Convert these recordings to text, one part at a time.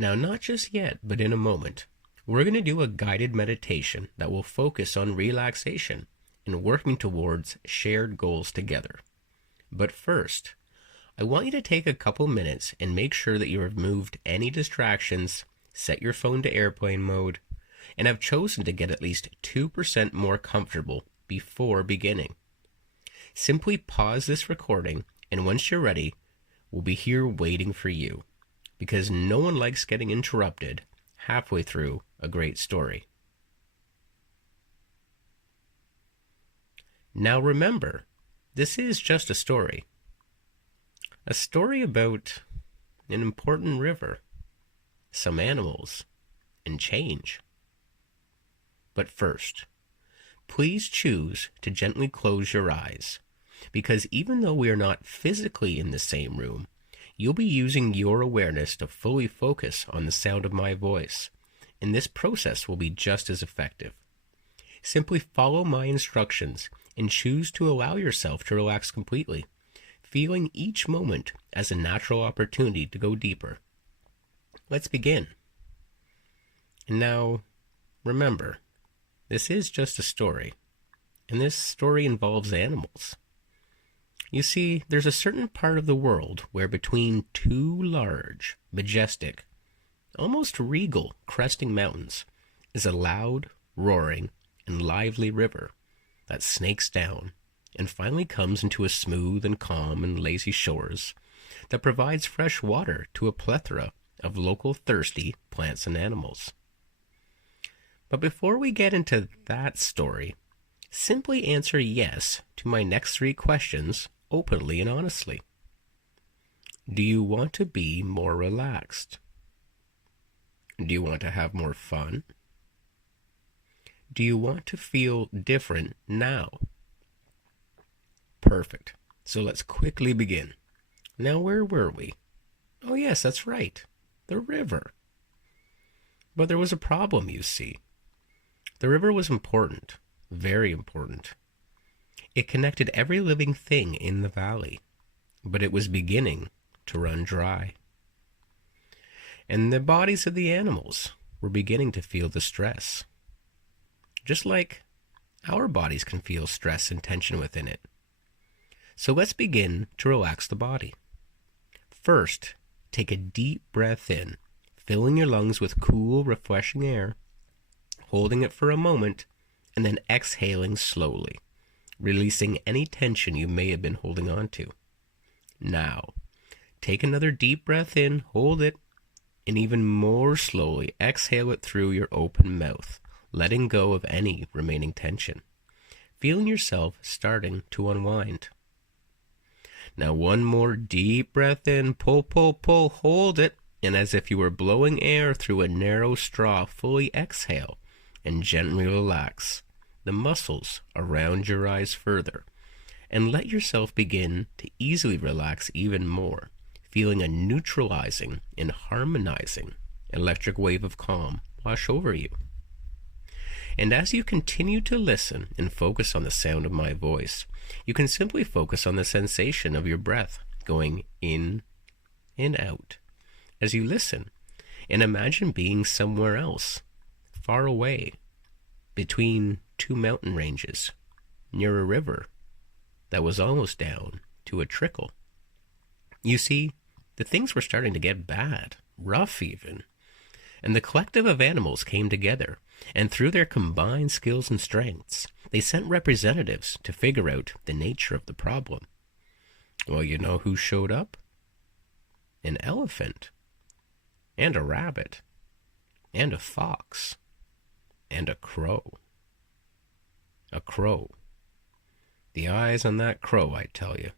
Now, not just yet, but in a moment, we're going to do a guided meditation that will focus on relaxation and working towards shared goals together. But first, I want you to take a couple minutes and make sure that you have removed any distractions, set your phone to airplane mode, and have chosen to get at least 2% more comfortable before beginning. Simply pause this recording, and once you're ready, we'll be here waiting for you, because no one likes getting interrupted halfway through a great story. Now remember, this is just a story. A story about an important river, some animals, and change. But first, please choose to gently close your eyes, because even though we are not physically in the same room, you'll be using your awareness to fully focus on the sound of my voice, and this process will be just as effective. Simply follow my instructions and choose to allow yourself to relax completely, feeling each moment as a natural opportunity to go deeper. Let's begin. And now, remember, this is just a story, and this story involves animals. You see, there's a certain part of the world where between two large, majestic, almost regal cresting mountains is a loud, roaring, and lively river that snakes down and finally comes into a smooth and calm and lazy shores that provides fresh water to a plethora of local thirsty plants and animals. But before we get into that story, simply answer yes to my next 3 questions openly and honestly. Do you want to be more relaxed? Do you want to have more fun? Do you want to feel different now? Perfect. So let's quickly begin. Now, where were we? Oh yes, that's right. The river. But there was a problem, you see. The river was important, very important. It connected every living thing in the valley, but it was beginning to run dry. And the bodies of the animals were beginning to feel the stress, just like our bodies can feel stress and tension within it. So let's begin to relax the body. First, take a deep breath in, filling your lungs with cool, refreshing air, holding it for a moment, and then exhaling slowly, releasing any tension you may have been holding on to. Now, take another deep breath in, hold it, and even more slowly exhale it through your open mouth, letting go of any remaining tension, feeling yourself starting to unwind. Now one more deep breath in, pull, pull, pull, hold it, and as if you were blowing air through a narrow straw, fully exhale and gently relax the muscles around your eyes further, and let yourself begin to easily relax even more, feeling a neutralizing and harmonizing electric wave of calm wash over you. And as you continue to listen and focus on the sound of my voice, you can simply focus on the sensation of your breath going in and out as you listen, and imagine being somewhere else, far away, between 2 mountain ranges, near a river that was almost down to a trickle. You see, the things were starting to get bad, rough even, and the collective of animals came together, and through their combined skills and strengths, they sent representatives to figure out the nature of the problem. Well, you know who showed up? An elephant, and a rabbit, and a fox, and a crow. A crow. The eyes on that crow, I tell you.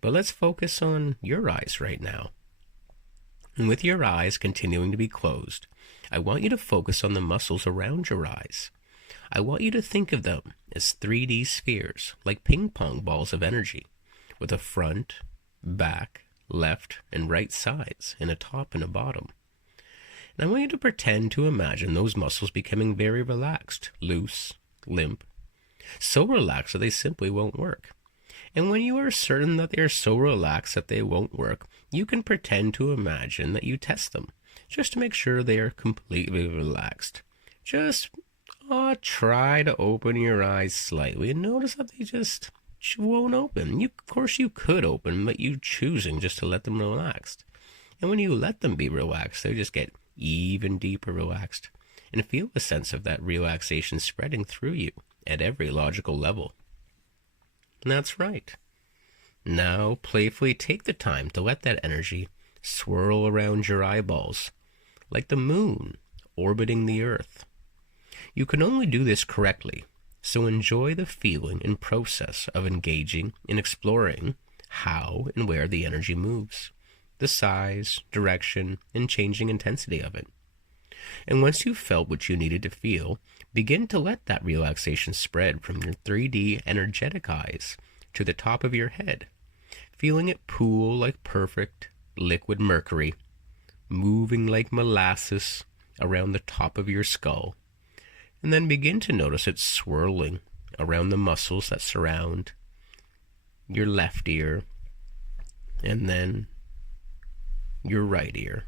But let's focus on your eyes right now. And with your eyes continuing to be closed, I want you to focus on the muscles around your eyes. I want you to think of them as 3D spheres, like ping pong balls of energy, with a front, back, left, and right sides, and a top and a bottom. And I want you to pretend to imagine those muscles becoming very relaxed, loose, limp, so relaxed that they simply won't work. And when you are certain that they are so relaxed that they won't work, you can pretend to imagine that you test them just to make sure they are completely relaxed. Just try to open your eyes slightly and notice that they just won't open. Of course, you could open, but you choosing just to let them relax. And when you let them be relaxed, they just get even deeper relaxed and feel a sense of that relaxation spreading through you at every logical level. And that's right. Now, playfully take the time to let that energy swirl around your eyeballs, like the moon orbiting the earth. You can only do this correctly, so enjoy the feeling and process of engaging and exploring how and where the energy moves, the size, direction, and changing intensity of it. And once you've felt what you needed to feel, begin to let that relaxation spread from your 3D energetic eyes to the top of your head, feeling it pool like perfect liquid mercury, moving like molasses around the top of your skull. And then begin to notice it swirling around the muscles that surround your left ear and then your right ear,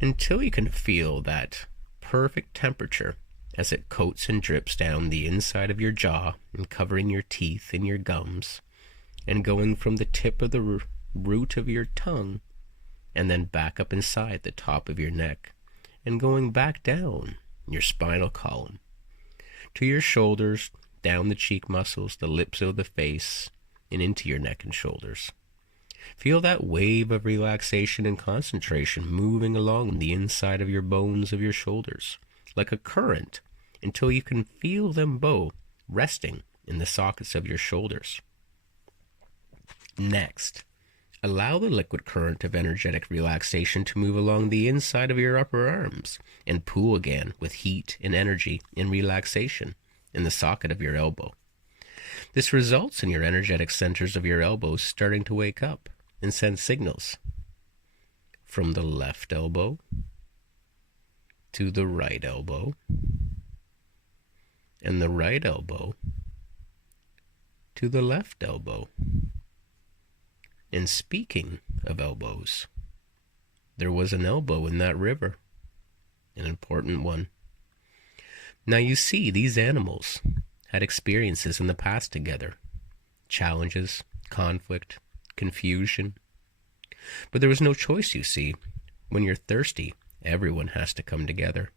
until you can feel that perfect temperature as it coats and drips down the inside of your jaw and covering your teeth and your gums, and going from the tip of the root of your tongue and then back up inside the top of your neck and going back down your spinal column to your shoulders, down the cheek muscles, the lips of the face, and into your neck and shoulders. Feel that wave of relaxation and concentration moving along the inside of your bones of your shoulders, like a current, until you can feel them both resting in the sockets of your shoulders. Next, allow the liquid current of energetic relaxation to move along the inside of your upper arms and pool again with heat and energy and relaxation in the socket of your elbow. This results in your energetic centers of your elbows starting to wake up and send signals from the left elbow to the right elbow and the right elbow to the left elbow. And speaking of elbows, there was an elbow in that river, an important one. Now you see, these animals had experiences in the past together, challenges, conflict, confusion. But there was no choice, you see. When you're thirsty, everyone has to come together.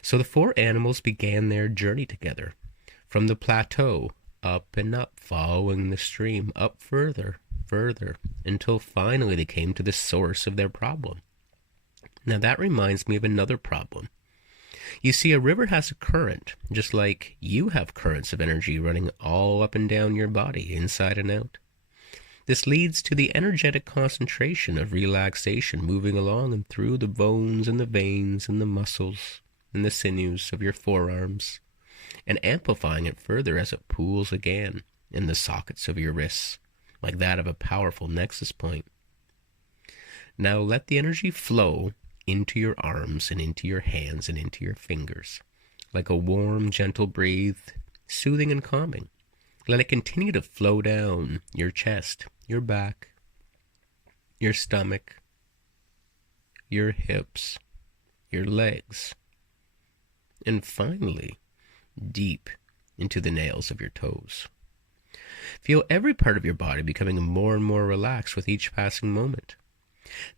So the four animals began their journey together, from the plateau, up and up, following the stream, up further, until finally they came to the source of their problem. Now that reminds me of another problem. You see, a river has a current, just like you have currents of energy running all up and down your body, inside and out. This leads to the energetic concentration of relaxation moving along and through the bones and the veins and the muscles and the sinews of your forearms, and amplifying it further as it pools again in the sockets of your wrists, like that of a powerful nexus point. Now let the energy flow into your arms and into your hands and into your fingers, like a warm, gentle breeze, soothing and calming. Let it continue to flow down your chest, your back, your stomach, your hips, your legs, and finally, deep into the nails of your toes. Feel every part of your body becoming more and more relaxed with each passing moment.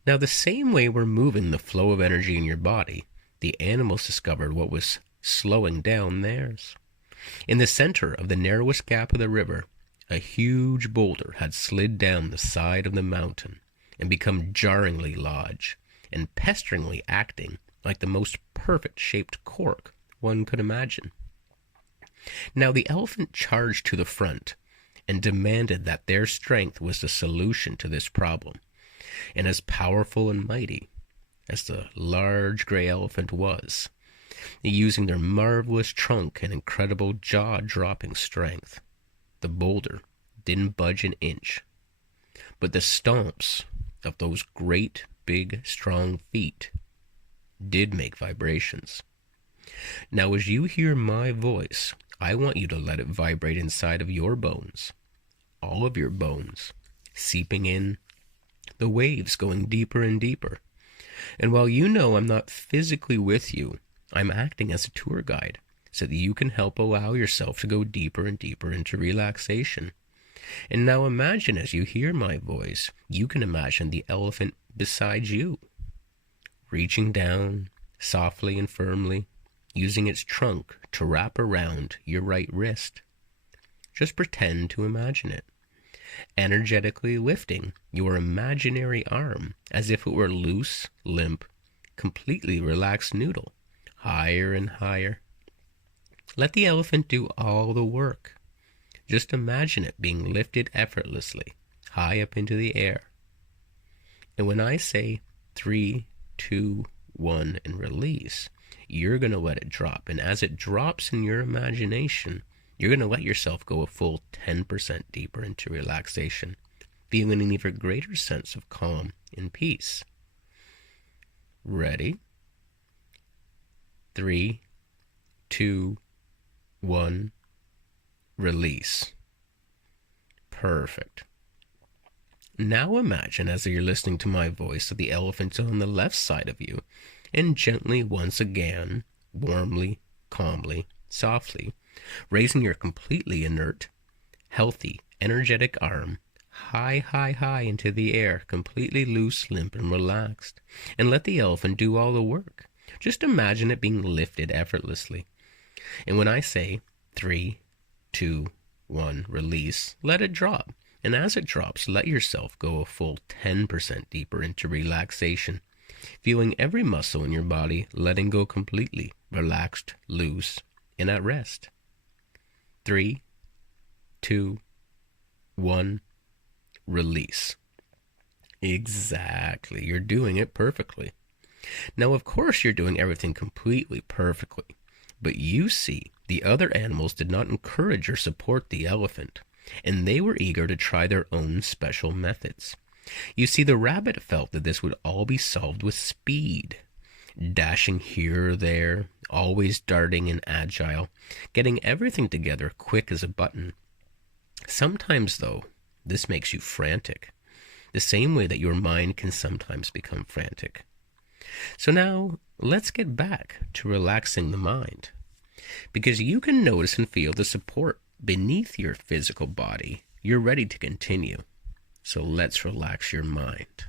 Now, the same way we're moving the flow of energy in your body, the animals discovered what was slowing down theirs. In the center of the narrowest gap of the river, a huge boulder had slid down the side of the mountain and become jarringly large and pesteringly acting like the most perfect-shaped cork one could imagine. Now the elephant charged to the front and demanded that their strength was the solution to this problem. And as powerful and mighty as the large gray elephant was, using their marvelous trunk and incredible jaw-dropping strength, the boulder didn't budge an inch. But the stomps of those great, big, strong feet did make vibrations. Now, as you hear my voice, I want you to let it vibrate inside of your bones, all of your bones, seeping in, the waves going deeper and deeper, And while you know I'm not physically with you, I'm acting as a tour guide so that you can help allow yourself to go deeper and deeper into relaxation. And now imagine as you hear my voice, you can imagine the elephant beside you, reaching down softly and firmly, using its trunk to wrap around your right wrist. Just pretend to imagine it, energetically lifting your imaginary arm as if it were loose, limp, completely relaxed noodle, higher and higher. Let the elephant do all the work. Just imagine it being lifted effortlessly, high up into the air. And when I say 3, 2, 1, and release, you're going to let it drop. And as it drops in your imagination, you're going to let yourself go a full 10% deeper into relaxation, feeling an even greater sense of calm and peace. Ready? 3, 2, 1, release. Perfect. Now imagine as you're listening to my voice that the elephant's on the left side of you, and gently once again, warmly, calmly, softly, raising your completely inert, healthy, energetic arm high, high, high into the air, completely loose, limp, and relaxed, and let the elephant do all the work. Just imagine it being lifted effortlessly. And when I say 3, 2, 1, release, let it drop. And as it drops, let yourself go a full 10% deeper into relaxation, feeling every muscle in your body letting go completely, relaxed, loose, and at rest. 3, 2, 1, release. Exactly. You're doing it perfectly. Now, of course, you're doing everything completely perfectly. But you see, the other animals did not encourage or support the elephant, and they were eager to try their own special methods. You see, the rabbit felt that this would all be solved with speed, dashing here or there, always darting and agile, getting everything together quick as a button. Sometimes, though, this makes you frantic, the same way that your mind can sometimes become frantic. So now, let's get back to relaxing the mind, because you can notice and feel the support beneath your physical body. You're ready to continue. So let's relax your mind.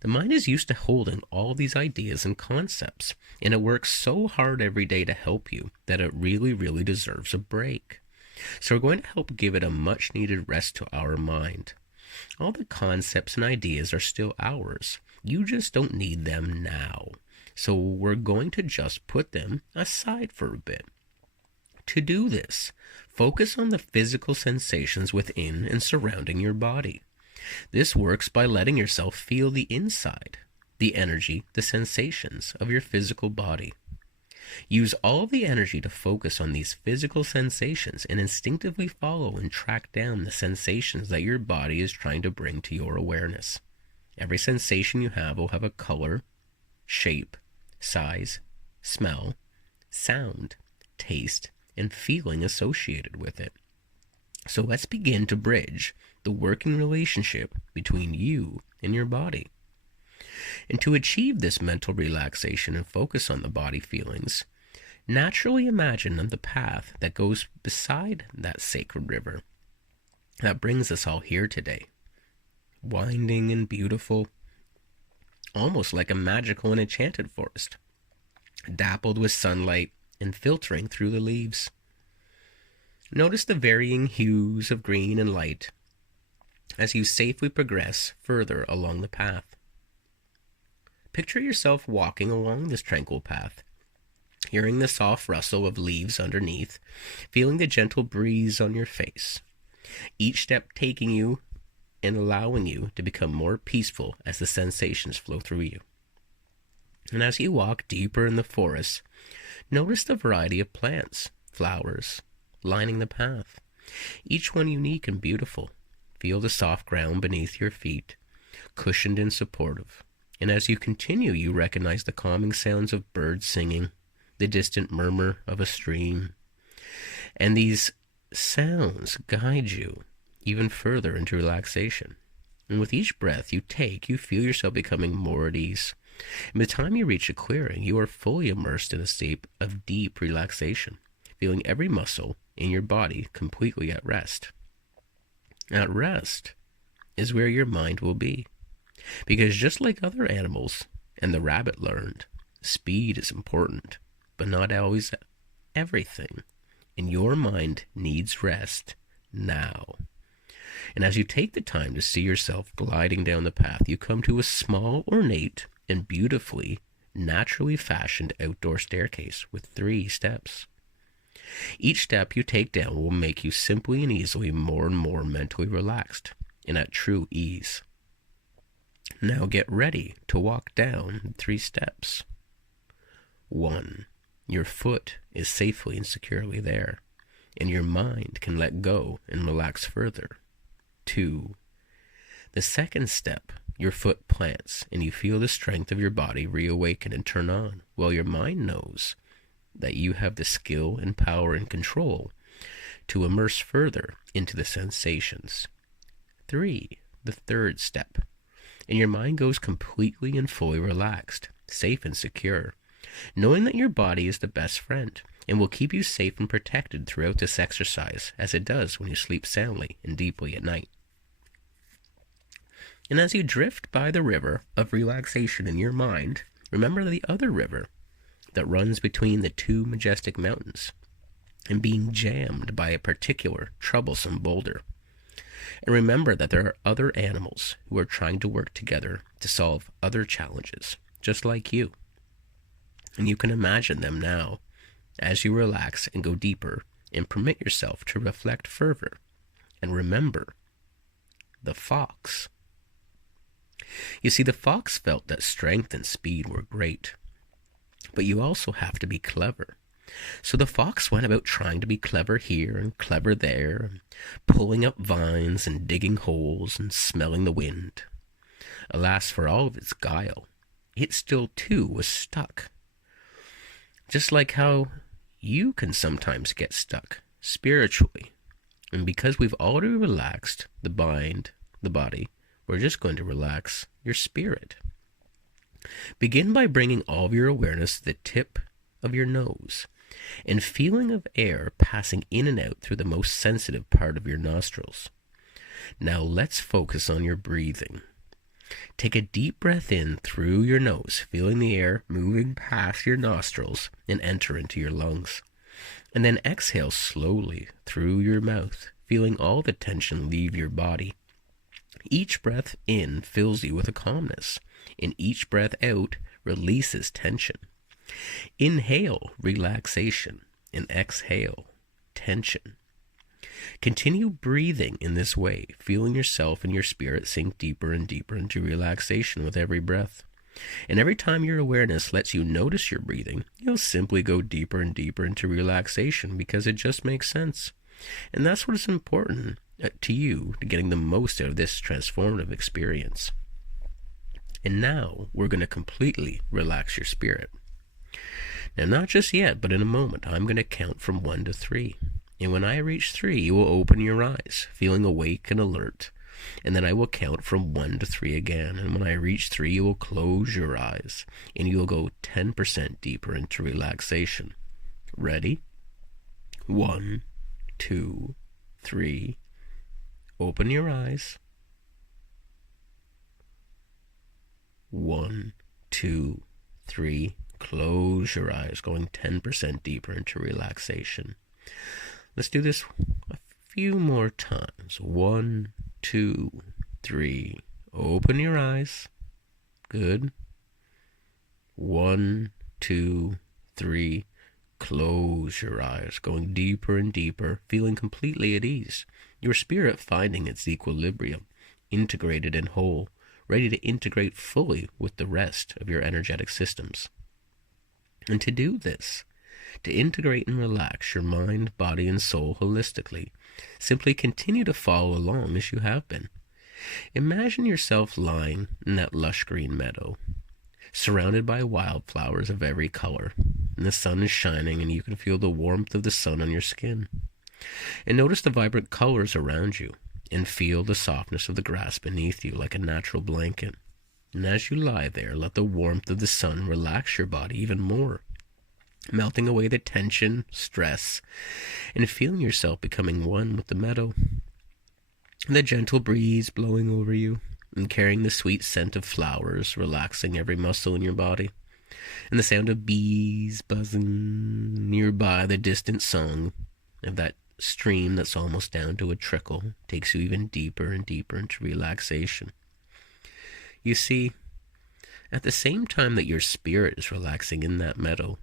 The mind is used to holding all these ideas and concepts, and it works so hard every day to help you that it really, really deserves a break. So we're going to help give it a much needed rest to our mind. All the concepts and ideas are still ours. You just don't need them now. So we're going to just put them aside for a bit. To do this, focus on the physical sensations within and surrounding your body. This works by letting yourself feel the inside, the energy, the sensations of your physical body. Use all of the energy to focus on these physical sensations and instinctively follow and track down the sensations that your body is trying to bring to your awareness. Every sensation you have will have a color, shape, size, smell, sound, taste, and feeling associated with it. So let's begin to bridge the working relationship between you and your body. And to achieve this mental relaxation and focus on the body feelings, naturally imagine the path that goes beside that sacred river that brings us all here today. Winding and beautiful, almost like a magical and enchanted forest, dappled with sunlight and filtering through the leaves. Notice the varying hues of green and light as you safely progress further along the path. Picture yourself walking along this tranquil path, hearing the soft rustle of leaves underneath, feeling the gentle breeze on your face, each step taking you and allowing you to become more peaceful as the sensations flow through you. And as you walk deeper in the forest, notice the variety of plants, flowers, lining the path, each one unique and beautiful. Feel the soft ground beneath your feet, cushioned and supportive. And as you continue, you recognize the calming sounds of birds singing, the distant murmur of a stream. And these sounds guide you even further into relaxation. And with each breath you take, you feel yourself becoming more at ease, And by the time you reach a clearing, you are fully immersed in a state of deep relaxation, feeling every muscle in your body completely at rest. At rest is where your mind will be. Because just like other animals, and the rabbit learned, speed is important, but not always everything. And your mind needs rest now. And as you take the time to see yourself gliding down the path, you come to a small, ornate, and beautifully, naturally fashioned outdoor staircase with 3 steps. Each step you take down will make you simply and easily more and more mentally relaxed and at true ease. Now get ready to walk down 3 steps. 1. Your foot is safely and securely there, and your mind can let go and relax further. 2. The second step, your foot plants, and you feel the strength of your body reawaken and turn on, while your mind knows that you have the skill and power and control to immerse further into the sensations. 3. The third step, and your mind goes completely and fully relaxed, safe and secure, knowing that your body is the best friend and will keep you safe and protected throughout this exercise, as it does when you sleep soundly and deeply at night. And as you drift by the river of relaxation in your mind, remember the other river that runs between the 2 majestic mountains and being jammed by a particular troublesome boulder. And remember that there are other animals who are trying to work together to solve other challenges, just like you. And you can imagine them now as you relax and go deeper and permit yourself to reflect further. And remember the fox. You see, the fox felt that strength and speed were great, but you also have to be clever. So the fox went about trying to be clever here and clever there, pulling up vines and digging holes and smelling the wind. Alas, for all of its guile, it still too was stuck. Just like how you can sometimes get stuck spiritually. And because we've already relaxed the mind, the body, we're just going to relax your spirit. Begin by bringing all of your awareness to the tip of your nose and feeling of air passing in and out through the most sensitive part of your nostrils. Now let's focus on your breathing. Take a deep breath in through your nose, feeling the air moving past your nostrils and enter into your lungs. And then exhale slowly through your mouth, feeling all the tension leave your body. Each breath in fills you with a calmness, and each breath out releases tension. Inhale relaxation, and exhale tension. Continue breathing in this way, feeling yourself and your spirit sink deeper and deeper into relaxation with every breath. And every time your awareness lets you notice your breathing, you'll simply go deeper and deeper into relaxation because it just makes sense. And that's what is important to you, to getting the most out of this transformative experience. And now we're going to completely relax your spirit. Now, not just yet, but in a moment, I'm going to count from 1 to 3. And when I reach 3, you will open your eyes, feeling awake and alert. And then I will count from 1 to 3 again. And when I reach 3, you will close your eyes, and you will go 10% deeper into relaxation. Ready? 1, 2, 3. Open your eyes. 1, 2, 3. Close your eyes, going 10% deeper into relaxation. Let's do this a few more times. 1, 2, 3. Open your eyes. Good. 1, 2, 3. Close your eyes, going deeper and deeper, feeling completely at ease. Your spirit finding its equilibrium, integrated and whole, ready to integrate fully with the rest of your energetic systems. And to do this, to integrate and relax your mind, body, and soul holistically, simply continue to follow along as you have been. Imagine yourself lying in that lush green meadow, surrounded by wildflowers of every color, and the sun is shining and you can feel the warmth of the sun on your skin. And notice the vibrant colors around you, and feel the softness of the grass beneath you like a natural blanket. And as you lie there, let the warmth of the sun relax your body even more, melting away the tension, stress, and feeling yourself becoming one with the meadow. The gentle breeze blowing over you and carrying the sweet scent of flowers, relaxing every muscle in your body. And the sound of bees buzzing nearby, the distant song of that stream that's almost down to a trickle, takes you even deeper and deeper into relaxation. You see, at the same time that your spirit is relaxing in that meadow,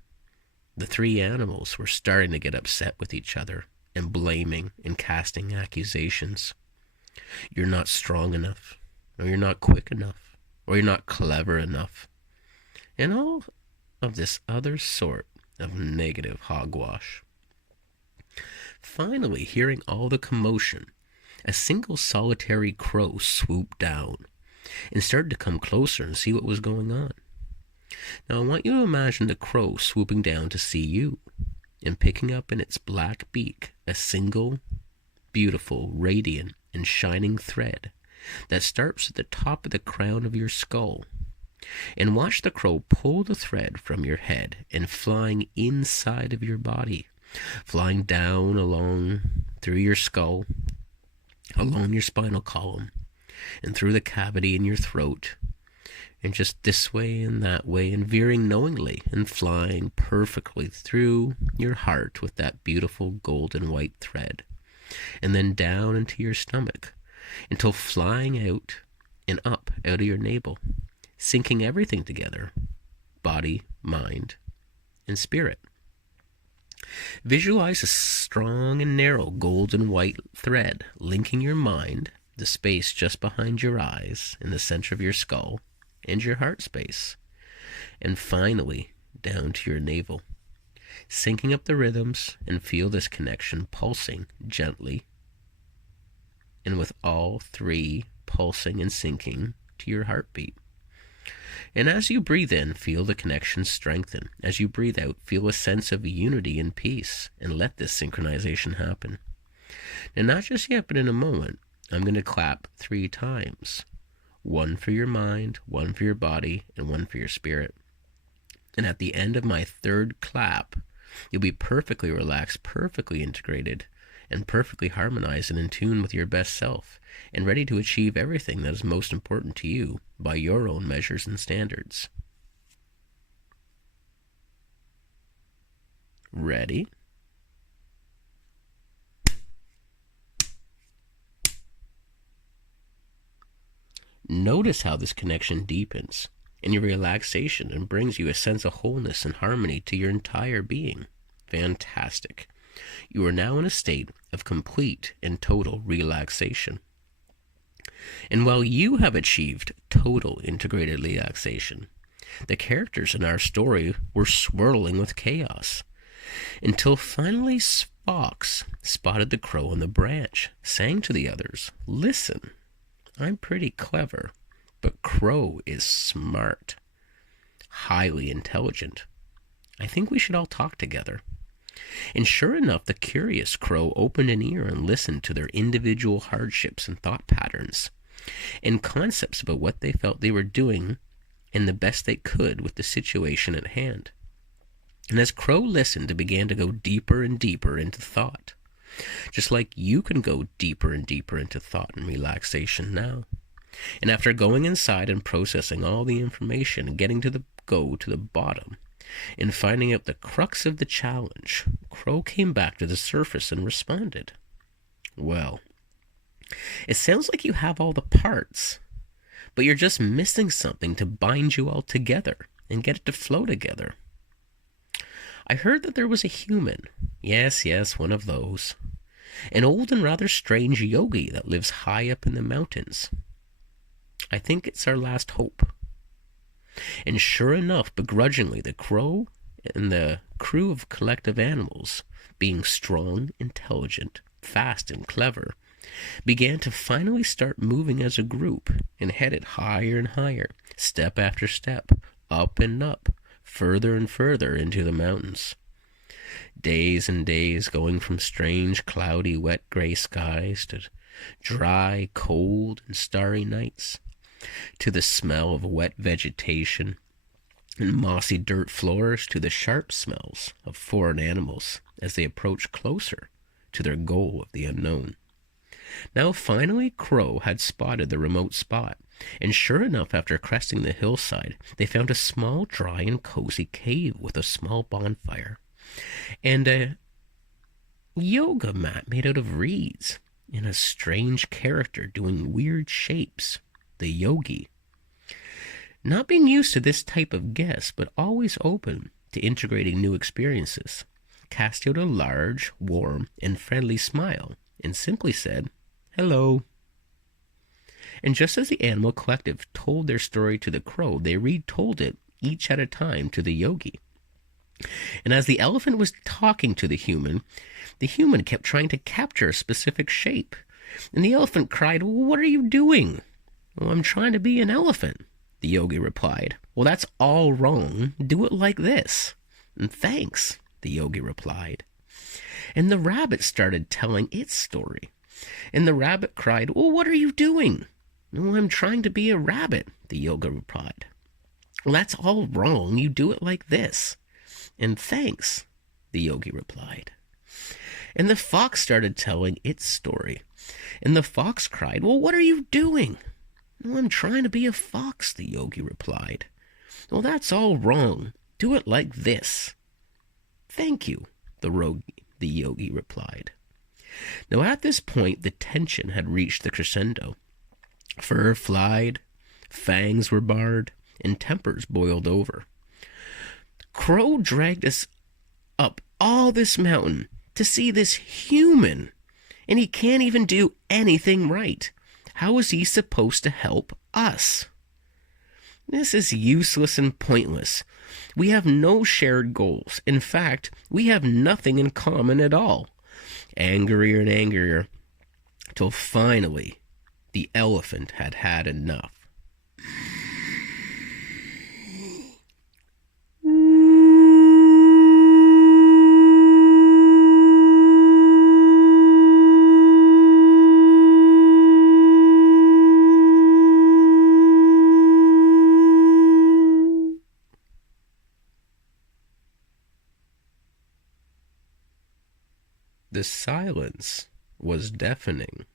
the three animals were starting to get upset with each other and blaming and casting accusations. You're not strong enough, or you're not quick enough, or you're not clever enough, and all of this other sort of negative hogwash. Finally, hearing all the commotion, a single solitary crow swooped down and started to come closer and see what was going on. Now I want you to imagine the crow swooping down to see you and picking up in its black beak a single, beautiful, radiant, and shining thread that starts at the top of the crown of your skull. And watch the crow pull the thread from your head and flying inside of your body, flying down along through your skull, along your spinal column, and through the cavity in your throat, and just this way and that way, and veering knowingly and flying perfectly through your heart with that beautiful golden white thread, and then down into your stomach until flying out and up out of your navel, syncing everything together, body, mind, and spirit. Visualize a strong and narrow golden white thread linking your mind, the space just behind your eyes in the center of your skull, and your heart space, and finally down to your navel, syncing up the rhythms, and feel this connection pulsing gently, and with all three pulsing and syncing to your heartbeat. And as you breathe in, feel the connection strengthen. As you breathe out, feel a sense of unity and peace, and let this synchronization happen. And not just yet, but in a moment, I'm going to clap 3 times. 1 for your mind, 1 for your body, and 1 for your spirit. And at the end of my 3rd clap, you'll be perfectly relaxed, perfectly integrated, and perfectly harmonized and in tune with your best self, and ready to achieve everything that is most important to you by your own measures and standards. Ready? Notice how this connection deepens in your relaxation and brings you a sense of wholeness and harmony to your entire being. Fantastic. You are now in a state of complete and total relaxation. And while you have achieved total integrated relaxation, the characters in our story were swirling with chaos, until finally Fox spotted the crow on the branch, saying to the others, "Listen, I'm pretty clever, but Crow is smart, highly intelligent. I think we should all talk together." And sure enough, the curious crow opened an ear and listened to their individual hardships and thought patterns and concepts about what they felt they were doing and the best they could with the situation at hand. And as Crow listened, it began to go deeper and deeper into thought, just like you can go deeper and deeper into thought and relaxation now. And after going inside and processing all the information and getting to the bottom, and finding out the crux of the challenge, Crow came back to the surface and responded, "Well, it sounds like you have all the parts, but you're just missing something to bind you all together and get it to flow together. I heard that there was a human, yes, one of those, an old and rather strange yogi that lives high up in the mountains. I think it's our last hope." And sure enough, begrudgingly, the crow and the crew of collective animals, being strong, intelligent, fast, and clever, began to finally start moving as a group and headed higher and higher, step after step, up and up, further and further into the mountains. Days and days going from strange, cloudy, wet, gray skies to dry, cold, and starry nights, to the smell of wet vegetation and mossy dirt floors, to the sharp smells of foreign animals as they approached closer to their goal of the unknown. Now finally Crow had spotted the remote spot, and sure enough, after cresting the hillside, they found a small, dry, and cozy cave with a small bonfire and a yoga mat made out of reeds, and a strange character doing weird shapes, the yogi. Not being used to this type of guest, but always open to integrating new experiences, cast out a large, warm, and friendly smile, and simply said, "Hello." And just as the animal collective told their story to the crow, they retold it each at a time to the yogi. And as the elephant was talking to the human kept trying to capture a specific shape. And the elephant cried, "What are you doing?" "Well, I'm trying to be an elephant," the yogi replied. "Well, that's all wrong. Do it like this." "And thanks," the yogi replied. And the rabbit started telling its story. And the rabbit cried, "Well, what are you doing?" "Well, I'm trying to be a rabbit," the yogi replied. "Well, that's all wrong. You do it like this." "And thanks," the yogi replied. And the fox started telling its story. And the fox cried, "Well, what are you doing?" "Well, I'm trying to be a fox," the yogi replied. "Well, that's all wrong. Do it like this." "Thank you," the yogi replied. Now at this point, the tension had reached the crescendo. Fur flied, fangs were bared, and tempers boiled over. Crow dragged us up all this mountain to see this human, and he can't even do anything right. How is he supposed to help us? This is useless and pointless. We have no shared goals. In fact, we have nothing in common at all. Angrier and angrier, till finally the elephant had had enough. The silence was deafening.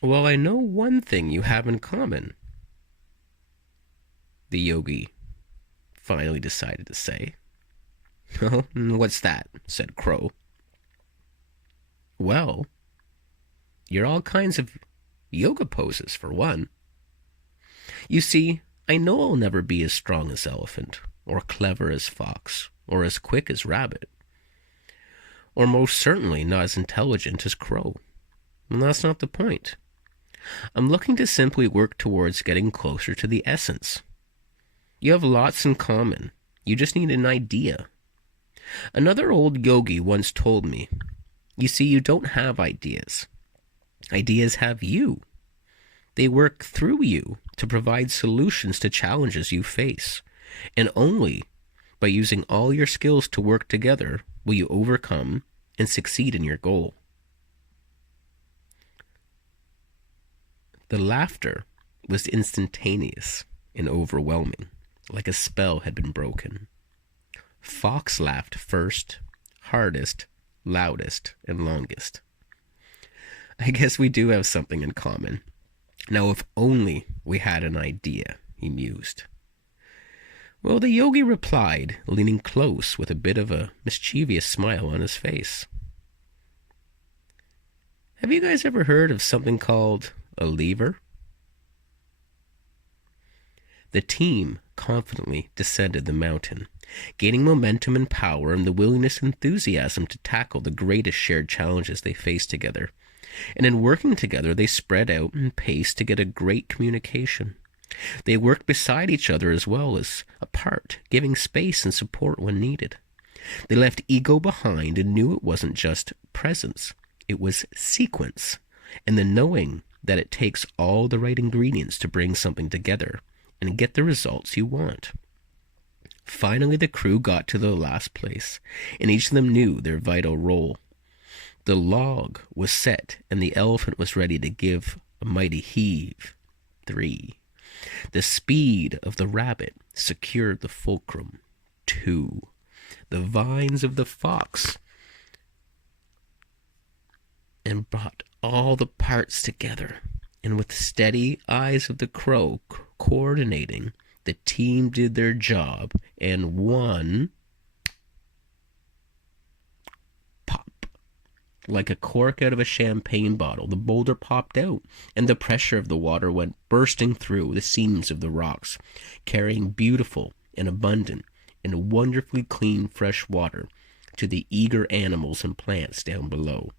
"Well, I know one thing you have in common," the yogi finally decided to say. "Oh, what's that?" said Crow. "Well, you're all kinds of yoga poses, for one. You see, I know I'll never be as strong as elephant, or clever as fox, or as quick as rabbit, or most certainly not as intelligent as crow. And that's not the point. I'm looking to simply work towards getting closer to the essence. You have lots in common. You just need an idea. Another old yogi once told me, you see, you don't have ideas. Ideas have you. They work through you to provide solutions to challenges you face, and only by using all your skills to work together will you overcome and succeed in your goal." The laughter was instantaneous and overwhelming, like a spell had been broken. Fox laughed first, hardest, loudest, and longest. "I guess we do have something in common. Now, if only we had an idea," he mused. Well, the yogi replied, leaning close with a bit of a mischievous smile on his face. "Have you guys ever heard of something called a lever?" The team confidently descended the mountain, gaining momentum and power and the willingness and enthusiasm to tackle the greatest shared challenges they faced together. And in working together, they spread out and paced to get a great communication. They worked beside each other as well as apart, giving space and support when needed. They left ego behind and knew it wasn't just presence, it was sequence, and the knowing that it takes all the right ingredients to bring something together and get the results you want. Finally, the crew got to the last place, and each of them knew their vital role. The log was set, and the elephant was ready to give a mighty heave. 3. The speed of the rabbit secured the fulcrum. 2. The vines of the fox and brought all the parts together, and with steady eyes of the crow coordinating, the team did their job, and one pop, like a cork out of a champagne bottle, the boulder popped out, and the pressure of the water went bursting through the seams of the rocks, carrying beautiful and abundant and wonderfully clean fresh water to the eager animals and plants down below.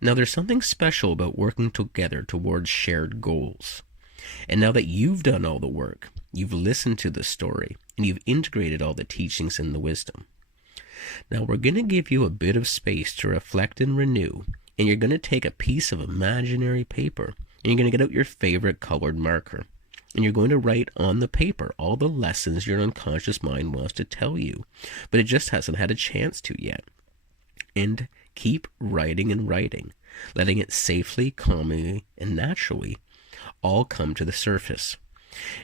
Now, there's something special about working together towards shared goals. And now that you've done all the work, you've listened to the story, and you've integrated all the teachings and the wisdom. Now, we're going to give you a bit of space to reflect and renew, and you're going to take a piece of imaginary paper, and you're going to get out your favorite colored marker, and you're going to write on the paper all the lessons your unconscious mind wants to tell you, but it just hasn't had a chance to yet. And keep writing and writing, letting it safely, calmly, and naturally all come to the surface.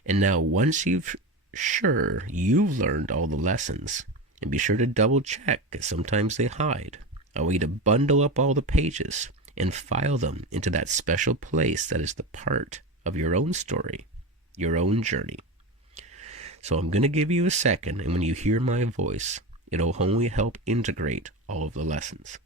And now, once you've learned all the lessons, and be sure to double check, because sometimes they hide, I want you to bundle up all the pages and file them into that special place that is the part of your own story, your own journey. So I'm going to give you a second, and when you hear my voice, it'll only help integrate all of the lessons.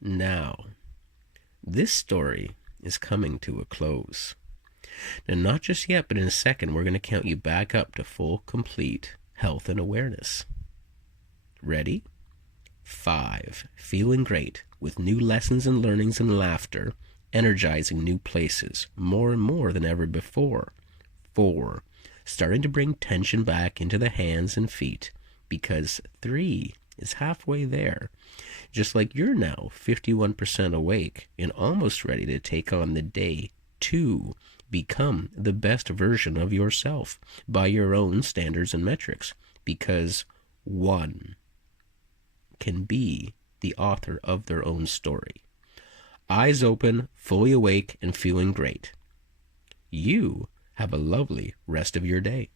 Now, this story is coming to a close. Now, not just yet, but in a second, we're going to count you back up to full, complete health and awareness. Ready? 5. Feeling great, with new lessons and learnings and laughter, energizing new places, more and more than ever before. 4. Starting to bring tension back into the hands and feet, because 3 is halfway there. Just like you're now 51% awake and almost ready to take on the day. 2. Become the best version of yourself by your own standards and metrics, because 1 can be the author of their own story. Eyes open, fully awake, and feeling great. You have a lovely rest of your day.